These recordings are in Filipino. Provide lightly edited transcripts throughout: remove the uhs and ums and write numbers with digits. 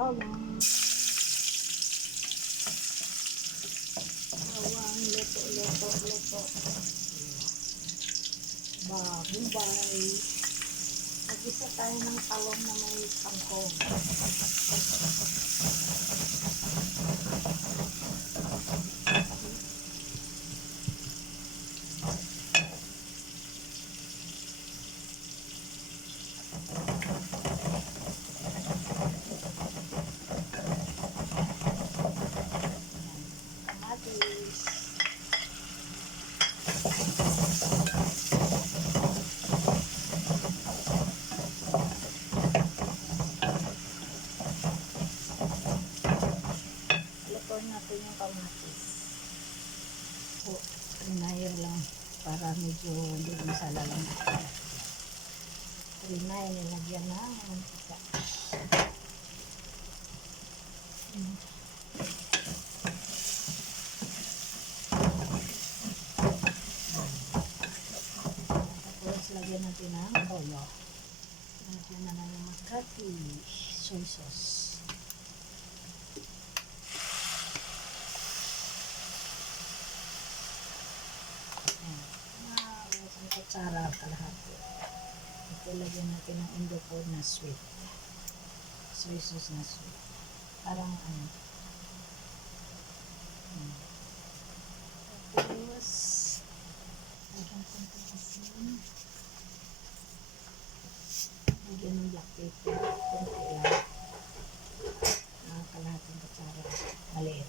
bawang. Bawang, luto. Bombay. Mag-isa tayo ng talong na may kangkong. Lutuin natin yung kamatis. So, rinaya lang para medyo hindi masala lang. Rinaya nilagyan na mantika. Tapos lagyan natin ng toyo. Lagyan na lang yung Makati soy sauce. Isang kutsara kalahati. Ito lagyan natin ng Indofood na sweet. Soy sauce na sweet. Parang ano. Tapos lagyan konting asin. Lagyan ng black pepper. Konti lang. Kalahating kutsara. Maliit.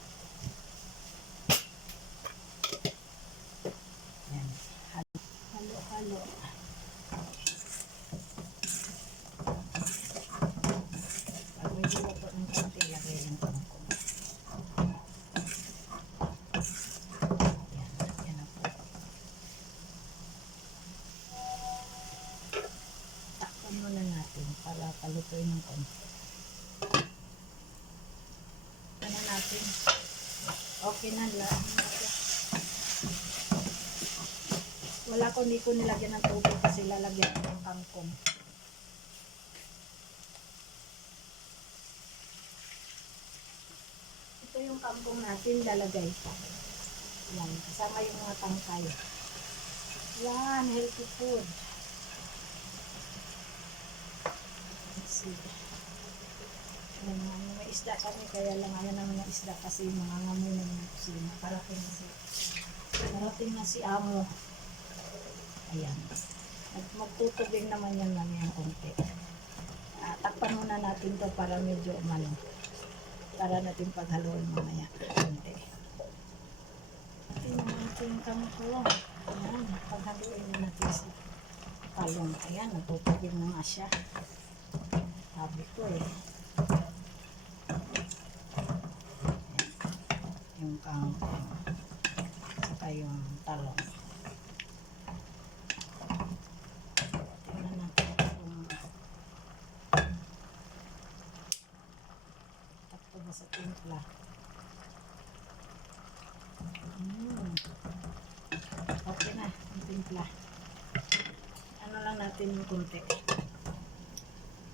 Yan. Halo. Pag medyo luto ng konti, lagay ng kangkong. Yan na po. Takpan muna natin para palutuin ng konti. Ano natin? Okay na lang. Wala ko, hindi ko nilagyan ng tubig kasi lalagyan ko ng kangkong. Ito yung kangkong natin, lalagay pa. Yan, kasama yung mga tangkay. Yan, healthy food. Let's see. Yan, may isda kami, kaya lang ayaw naman ng isda kasi mga ngamoy na yung kusina. Parating na si Amo. Ayan. Magtutubig naman yan ang konti. Takpan muna natin to para medyo para natin paghaluin mamaya. Konti. Ating kangkong. Ayan. Paghaluin na natin si talong. Ayan. Nagtutubig na nga siya. Sabi ko eh. Ayan. Yung kangkong. Saka yung talong. Sa timpla. Okay na ang timpla. Ano lang natin yung konti.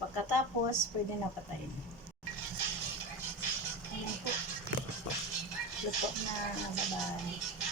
Pagkatapos, pwede na patayin. Ayan po. Luto na. Bye-bye.